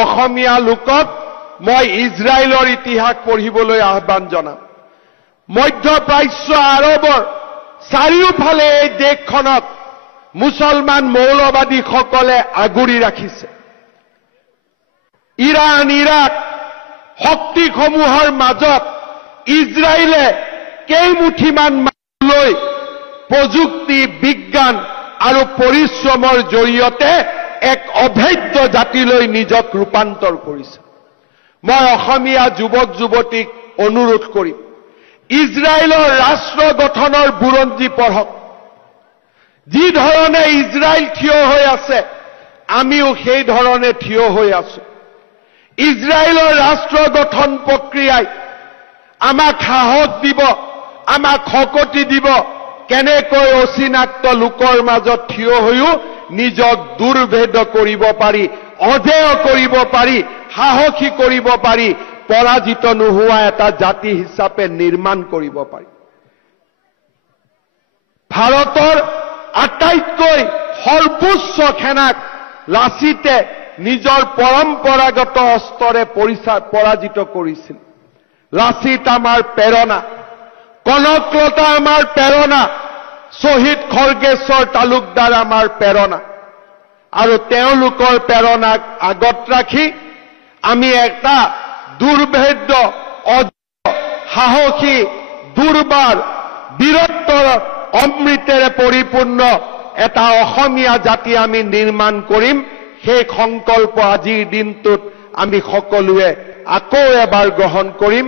অসমীয়া লোকক মই ইজৰাইলৰ ইতিহাস পঢ়িবলৈ আহ্বান জনাম। মধ্যপ্ৰাচ্য আৰবৰ চাৰিওফালে এই দেশখনত মুছলমান মৌলবাদীসকলে আগুৰি ৰাখিছে। ইৰাণ, ইৰাক শক্তিসমূহৰ মাজত ইজৰাইলে কেইমুঠিমান লৈ প্ৰযুক্তি, বিজ্ঞান আৰু পৰিশ্ৰমৰ জৰিয়তে এক অভেদ্য জাতিলৈ নিজক ৰূপান্তৰ কৰিছে। মই অসমীয়া যুৱক যুৱতীক অনুৰোধ কৰিম, ইজৰাইলৰ ৰাষ্ট্ৰ গঠনৰ বুৰঞ্জী পঢ়ক। যি ধৰণে ইজৰাইল থিয় হৈ আছে, আমিও সেই ধৰণে থিয় হৈ আছো। ইজৰাইলৰ ৰাষ্ট্ৰ গঠন প্ৰক্ৰিয়াই আমাক সাহস দিব, আমাক শক্তি দিব, কেনেকৈ অচিনাক্ত লোকৰ মাজত থিয় হৈও নিজক দুৰ্ভেদ কৰিব পাৰি, অধেয় কৰিব পাৰি, সাহসী কৰিব পাৰি, পৰাজিত নোহোৱা এটা জাতি হিচাপে নিৰ্মাণ কৰিব পাৰি। ভাৰতৰ আটাইতকৈ সৰ্বোচ্চ সেনাক লাচিতে নিজৰ পৰম্পৰাগত অস্ত্ৰৰে পৰাজিত কৰিছিল। লাচিত আমাৰ প্ৰেৰণা, কনকলতা আমাৰ প্ৰেৰণা, শ্বহীদ খৰ্গেশ্বৰ তালুকদাৰ আমাৰ প্ৰেৰণা। আৰু তেওঁলোকৰ প্ৰেৰণাক আগত ৰাখি আমি এটা দুৰ্ভেদ্য, সাহসী, দুৰ্বাৰ, বীৰত্বৰ অমৃতেৰে পৰিপূৰ্ণ এটা অসমীয়া জাতি আমি নিৰ্মাণ কৰিম। সেই সংকল্প আজিৰ দিনটোত আমি সকলোৱে আকৌ এবাৰ গ্ৰহণ কৰিম।